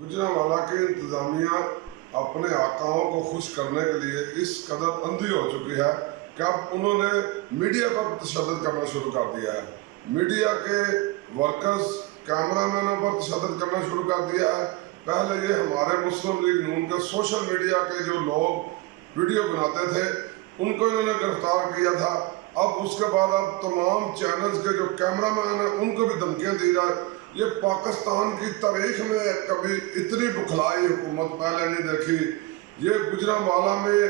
गुजरांवाला की इंतजामिया अपने आकाओं को खुश करने के लिए इस कदर अंधी हो चुकी है कि अब उन्होंने मीडिया पर तशद्दुद करना शुरू कर दिया है। मीडिया के वर्कर्स, कैमरामैनों पर तशद्दुद करना शुरू कर दिया है। पहले ये हमारे मुस्लिम लीग नून के सोशल मीडिया के जो लोग वीडियो बनाते थे उनको इन्होंने गिरफ्तार किया था। अब उसके बाद अब तमाम चैनल्स के जो कैमरामैन हैं उनको भी धमकियाँ दी रहा है। ये पाकिस्तान की तारीख में कभी इतनी बुखलाई हुकूमत पहले नहीं देखी। ये गुजरांवाला में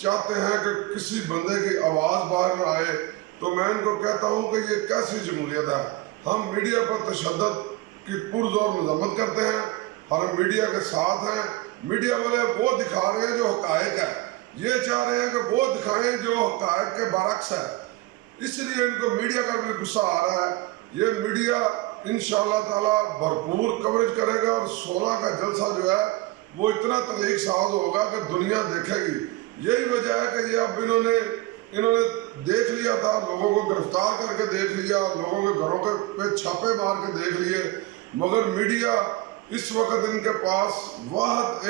चाहते हैं कि किसी बंदे की आवाज़ बाहर न आए। तो मैं इनको कहता हूँ कि ये कैसी जमहूरियत है। हम मीडिया पर तशद्दुद की पुरजोर मजम्मत करते हैं, हम मीडिया के साथ हैं। मीडिया वाले वो दिखा रहे हैं जो हकायक है, ये चाह रहे हैं कि वो दिखाएं जो हकायक के बरक्स है। इसलिए इनको मीडिया का भी गुस्सा आ रहा है। ये मीडिया इंशाअल्लाह ताला भरपूर कवरेज करेगा और 16 का जलसा जो है वो इतना तहरीक साज होगा कि दुनिया देखेगी। यही वजह है कि ये अब इन्होंने देख लिया था, लोगों को गिरफ्तार करके देख लिया, लोगों के घरों के पे छापे मार के देख लिए, मगर मीडिया इस वक्त इनके पास वाहद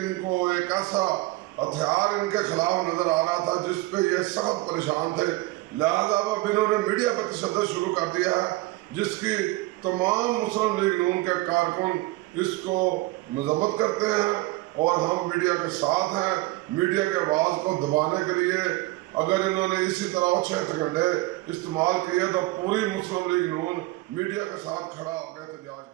इनको एक ऐसा हथियार इनके खिलाफ नजर आ रहा था जिस पे ये सख्त परेशान थे। लिहाजा अब इन्होंने मीडिया पर तशद्दुद शुरू कर दिया है, जिसकी तमाम मुस्लिम लीग नून के कारकुन इसको मजम्मत करते हैं और हम मीडिया के साथ हैं। मीडिया की आवाज़ को दबाने के लिए अगर इन्होंने इसी तरह अच्छे ठगंडे इस्तेमाल किए तो पूरी मुस्लिम लीग नून मीडिया के साथ खड़ा हो गया एहतजाज